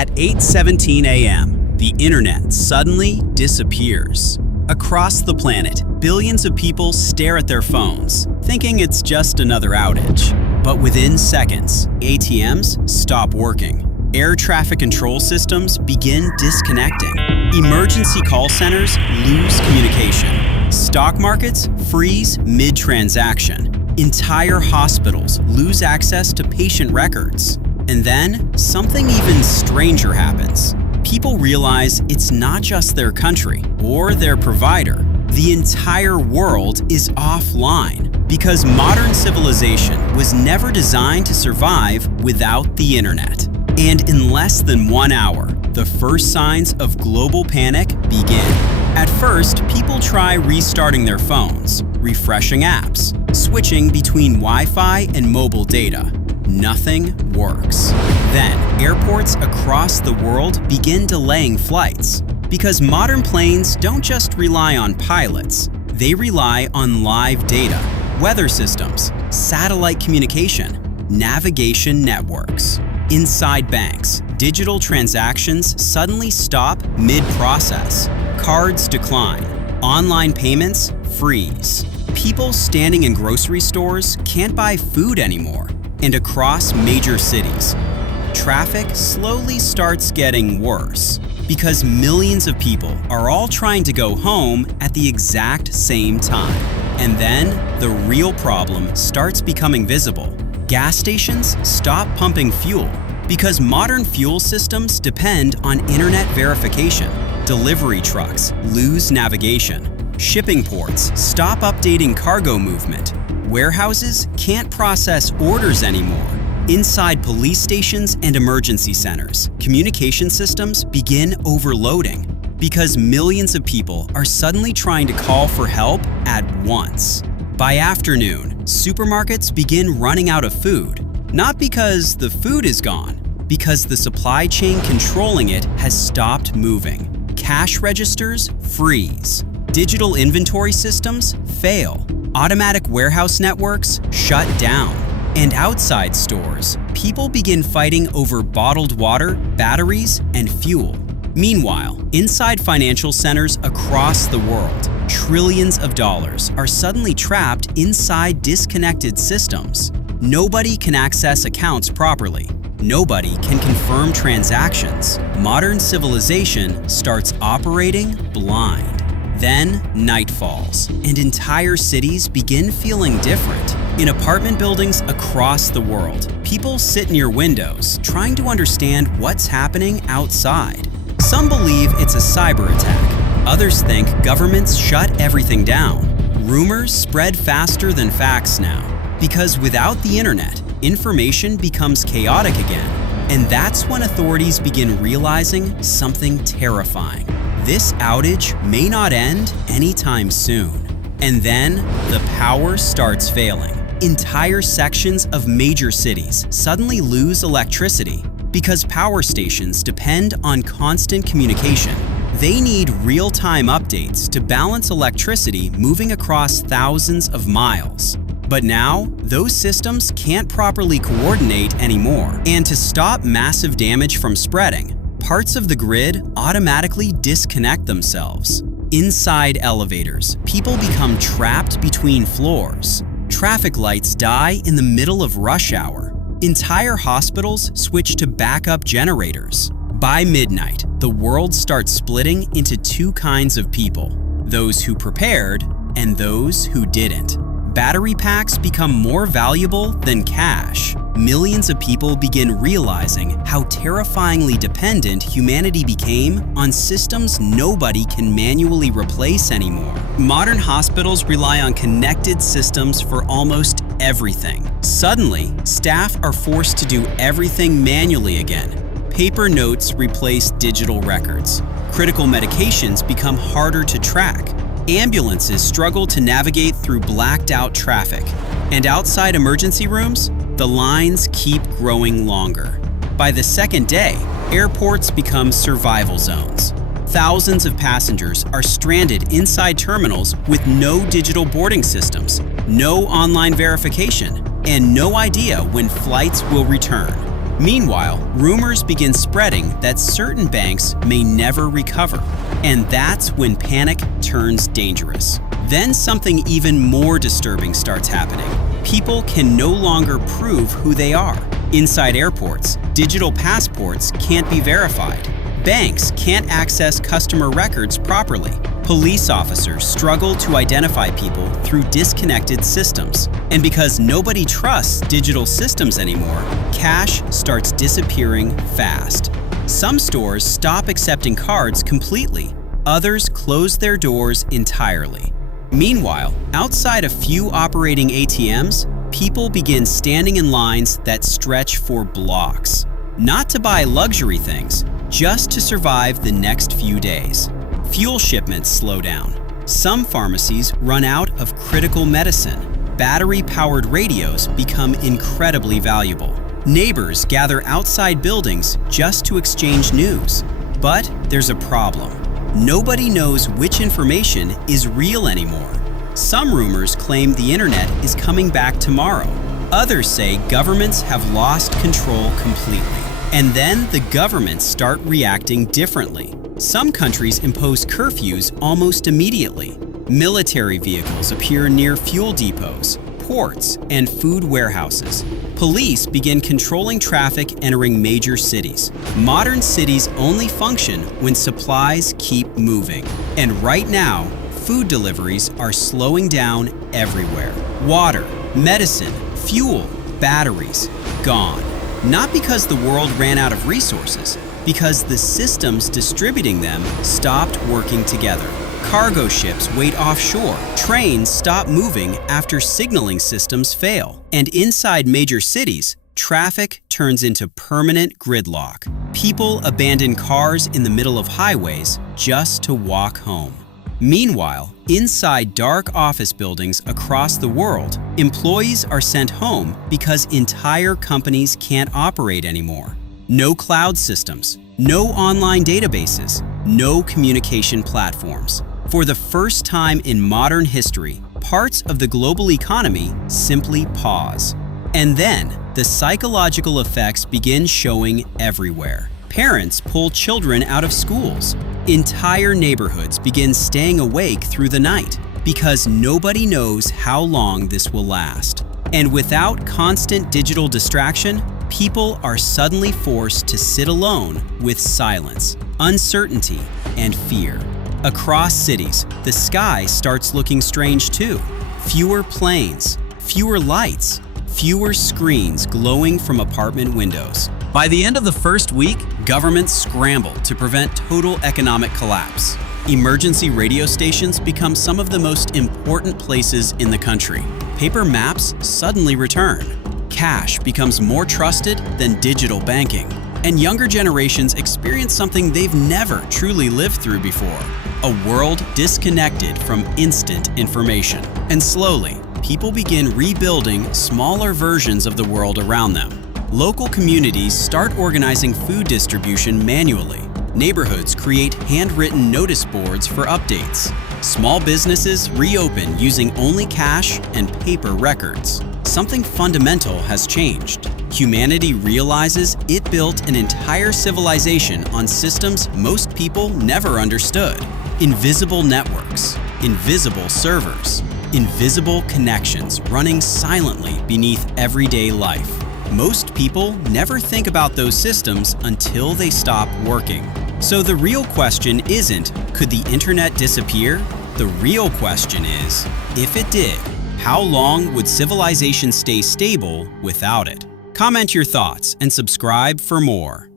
At 8:17 a.m., the internet suddenly disappears. Across the planet, billions of people stare at their phones, thinking it's just another outage. But within seconds, ATMs stop working. Air traffic control systems begin disconnecting. Emergency call centers lose communication. Stock markets freeze mid-transaction. Entire hospitals lose access to patient records. And then, something even stranger happens. People realize it's not just their country or their provider. The entire world is offline because modern civilization was never designed to survive without the internet. And in less than 1 hour, the first signs of global panic begin. At first, people try restarting their phones, refreshing apps, switching between Wi-Fi and mobile data. Nothing works. Then, airports across the world begin delaying flights because modern planes don't just rely on pilots, they rely on live data, weather systems, satellite communication, navigation networks. Inside banks, digital transactions suddenly stop mid-process. Cards decline. Online payments freeze. People standing in grocery stores can't buy food anymore. And across major cities, traffic slowly starts getting worse because millions of people are all trying to go home at the exact same time. And then the real problem starts becoming visible. Gas stations stop pumping fuel because modern fuel systems depend on internet verification. Delivery trucks lose navigation. Shipping ports stop updating cargo movement. Warehouses can't process orders anymore. Inside police stations and emergency centers, communication systems begin overloading because millions of people are suddenly trying to call for help at once. By afternoon, supermarkets begin running out of food, not because the food is gone, because the supply chain controlling it has stopped moving. Cash registers freeze. Digital inventory systems fail. Automatic warehouse networks shut down. And outside stores, people begin fighting over bottled water, batteries, and fuel. Meanwhile, inside financial centers across the world, trillions of dollars are suddenly trapped inside disconnected systems. Nobody can access accounts properly. Nobody can confirm transactions. Modern civilization starts operating blind. Then, night falls, and entire cities begin feeling different. In apartment buildings across the world, people sit near windows, trying to understand what's happening outside. Some believe it's a cyber attack. Others think governments shut everything down. Rumors spread faster than facts now, because without the internet, information becomes chaotic again. And that's when authorities begin realizing something terrifying. This outage may not end anytime soon. And then, the power starts failing. Entire sections of major cities suddenly lose electricity because power stations depend on constant communication. They need real-time updates to balance electricity moving across thousands of miles. But now, those systems can't properly coordinate anymore. And to stop massive damage from spreading, parts of the grid automatically disconnect themselves. Inside elevators, people become trapped between floors. Traffic lights die in the middle of rush hour. Entire hospitals switch to backup generators. By midnight, the world starts splitting into two kinds of people: those who prepared and those who didn't. Battery packs become more valuable than cash. Millions of people begin realizing how terrifyingly dependent humanity became on systems nobody can manually replace anymore. Modern hospitals rely on connected systems for almost everything. Suddenly, staff are forced to do everything manually again. Paper notes replace digital records. Critical medications become harder to track. Ambulances struggle to navigate through blacked-out traffic. And outside emergency rooms, the lines keep growing longer. By the second day, airports become survival zones. Thousands of passengers are stranded inside terminals with no digital boarding systems, no online verification, and no idea when flights will return. Meanwhile, rumors begin spreading that certain banks may never recover. And that's when panic turns dangerous. Then something even more disturbing starts happening. People can no longer prove who they are. Inside airports, digital passports can't be verified. Banks can't access customer records properly. Police officers struggle to identify people through disconnected systems. And because nobody trusts digital systems anymore, cash starts disappearing fast. Some stores stop accepting cards completely. Others close their doors entirely. Meanwhile, outside a few operating ATMs, people begin standing in lines that stretch for blocks. Not to buy luxury things, just to survive the next few days. Fuel shipments slow down. Some pharmacies run out of critical medicine. Battery-powered radios become incredibly valuable. Neighbors gather outside buildings just to exchange news. But there's a problem. Nobody knows which information is real anymore. Some rumors claim the internet is coming back tomorrow. Others say governments have lost control completely. And then the governments start reacting differently. Some countries impose curfews almost immediately. Military vehicles appear near fuel depots, ports, and food warehouses. Police begin controlling traffic entering major cities. Modern cities only function when supplies keep moving. And right now, food deliveries are slowing down everywhere. Water, medicine, fuel, batteries, gone. Not because the world ran out of resources, because the systems distributing them stopped working together. Cargo ships wait offshore. Trains stop moving after signaling systems fail. And inside major cities, traffic turns into permanent gridlock. People abandon cars in the middle of highways just to walk home. Meanwhile, inside dark office buildings across the world, employees are sent home because entire companies can't operate anymore. No cloud systems, no online databases, no communication platforms. For the first time in modern history, parts of the global economy simply pause. And then, the psychological effects begin showing everywhere. Parents pull children out of schools. Entire neighborhoods begin staying awake through the night because nobody knows how long this will last. And without constant digital distraction, people are suddenly forced to sit alone with silence, uncertainty, and fear. Across cities, the sky starts looking strange too. Fewer planes, fewer lights, fewer screens glowing from apartment windows. By the end of the first week, governments scramble to prevent total economic collapse. Emergency radio stations become some of the most important places in the country. Paper maps suddenly return. Cash becomes more trusted than digital banking. And younger generations experience something they've never truly lived through before. A world disconnected from instant information. And slowly, people begin rebuilding smaller versions of the world around them. Local communities start organizing food distribution manually. Neighborhoods create handwritten notice boards for updates. Small businesses reopen using only cash and paper records. Something fundamental has changed. Humanity realizes it built an entire civilization on systems most people never understood. Invisible networks, invisible servers, invisible connections running silently beneath everyday life. Most people never think about those systems until they stop working. So the real question isn't, could the internet disappear? The real question is, if it did, how long would civilization stay stable without it? Comment your thoughts and subscribe for more.